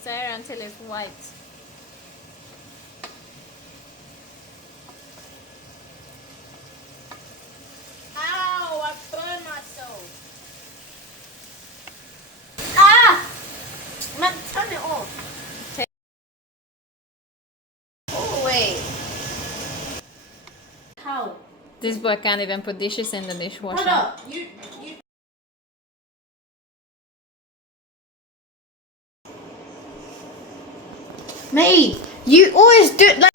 Stir until it's white. Ow! I burned myself. Ah! Man, turn it off. Oh wait. How? This boy can't even put dishes in the dishwasher. Brother, you. Mate, you always do it like.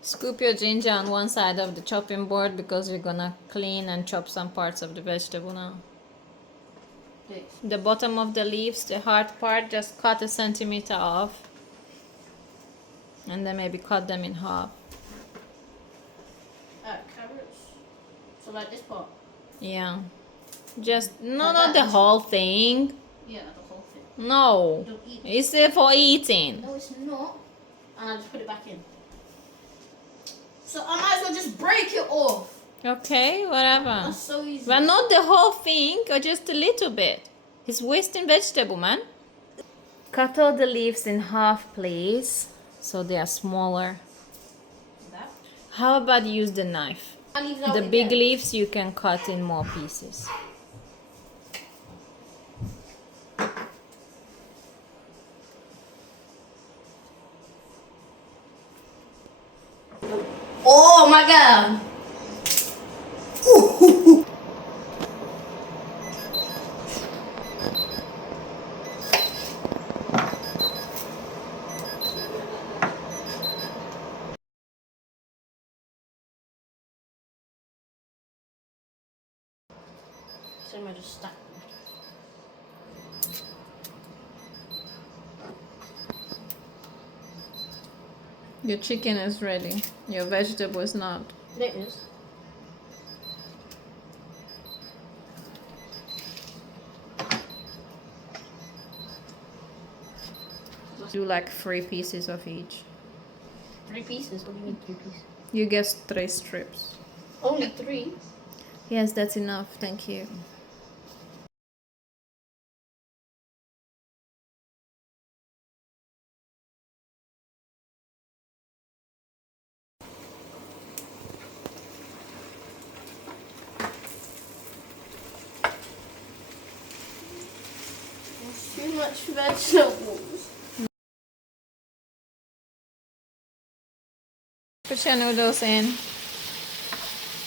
Scoop your ginger on one side of the chopping board because we're gonna clean and chop some parts of the vegetable now. This. The bottom of the leaves, the hard part, just cut a centimeter off. And then maybe cut them in half. Carrots. So like this part. Yeah. Just, no, Like not that? the whole thing. Yeah, the whole thing. No. Don't eat it. It's for eating. No, it's not. And I just put it back in. So I might as well just break it off. Okay, whatever. That's so easy. But not the whole thing, or just a little bit. It's wasting vegetable, man. Cut all the leaves in half, please. So they are smaller. That? How about use the knife? I leave that The with big them. leaves you can cut in more pieces. Oh my god. So I'm gonna just stack them. Your chicken is ready. Your vegetable is not. There it is. Do like 3 pieces of each. 3 pieces? What do you mean 3 pieces? You get 3 strips. Only 3? Yes, that's enough. Thank you. That's too much vegetables. Put your noodles in.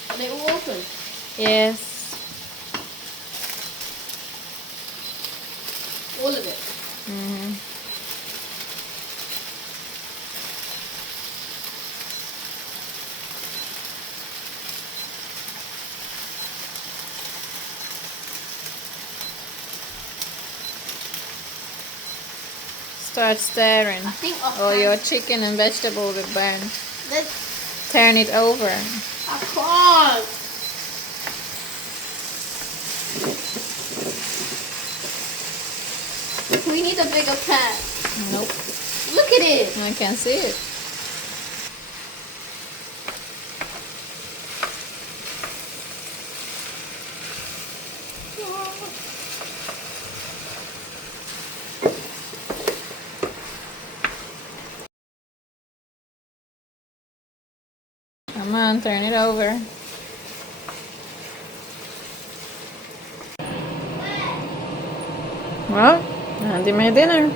Are they all open? Yes. All of it? Mm-hmm. Start stirring. I think Or your chicken and vegetable will burn. Let's... Turn it over. I can't. We need a bigger pan. Nope. Look at it. I can see it. Come on, turn it over. Well, Andy made dinner.